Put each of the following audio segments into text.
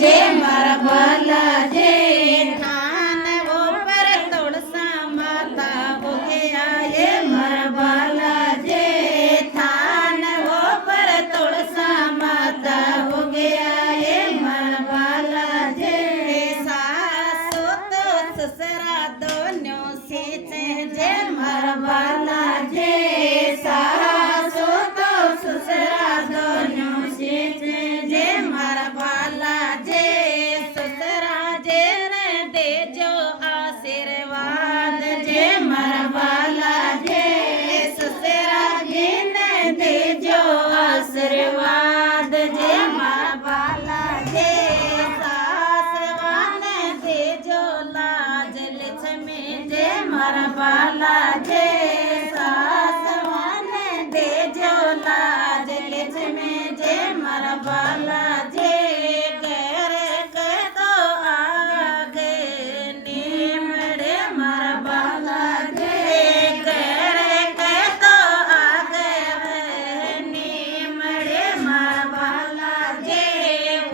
जे मारा बाला जे थान वो पर तोड़सा माता हो गया ये मारा बाला जे थान वो पर तोड़सा माता हो गया ये मारा बाला जे सासो तो ससरा दोनों सीते जे मारा बाला जे सासो तो ससरा दोनों सीते जे मारा बाला जे ससरा जे ने दे जो आशीर्वाद जे मारा बाला जे ससरा जे ने दे जो आशीर्वाद जे मारा बाला जे सासवान दे जो लाज लक्ष्मी जे मारा बाला जे सासवान दे जो लाज लक्ष्मी जे मारा बाला जे घर के तो आगे नीमड़े मारा बाला जे घर के तो आगे नीमड़े मारा बाला जे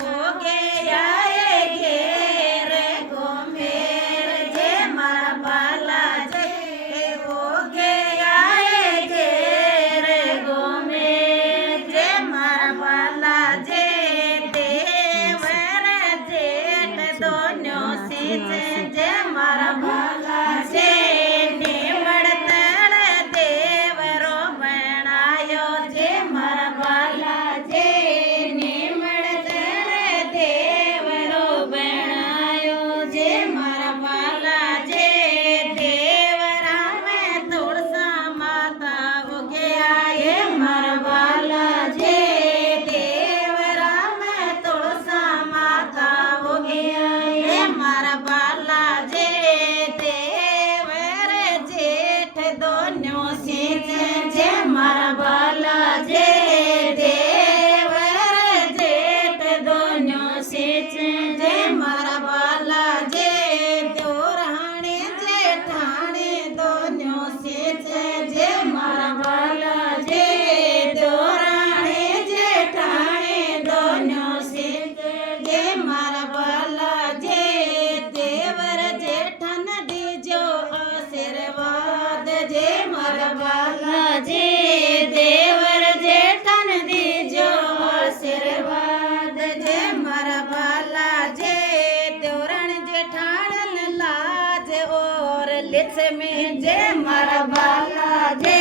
हो गया ये घेर गोमेर जे मारा बाला जे हो गया ये घेर गोमेर जे मारा बाला जे देवर जेठ दोनों सीते जे मारा बाला जे नीमड़ तड़ देवरो बनायो जे मारा बाला जे नीमड़ तड़ देवरो बनायो जे मारा बाला जे देवरा में तुलसा माता हो गया ये मारा बाला जे देवरा में तुलसा माता हो गया ये मारा बाला जे देवर जेठ दोनों सीते जे मारा बाला जे देवर जेठ दोनों सीते जे मारा बाला जे देवरानी जेठानी दोनों सीते जे मारा बाला जे देवरानी जेठानी दोनों सीते जे मारा बाला जे देवर जेठन दीजो आशीर्वाद जे मारा बाला जे देवर जेठन दीजो आशीर्वाद जे मारा बाला जे देवरण जेठान लाज और लक्ष्मी जे मारा बाला जे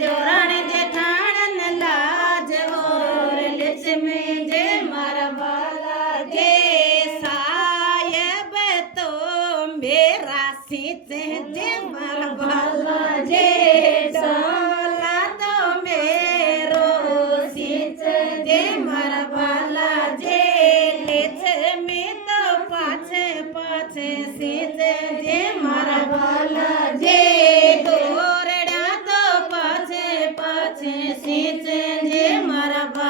देवरण जेठान लाज और लक्ष्मी जे मारा बाला जे साहेब तो मेरा सीते जे मारा बाला जे सोला तो मेरो सीते जे मारा बाला जे लक्ष्मी तो पाछे पाछे सीते जे मारा बाला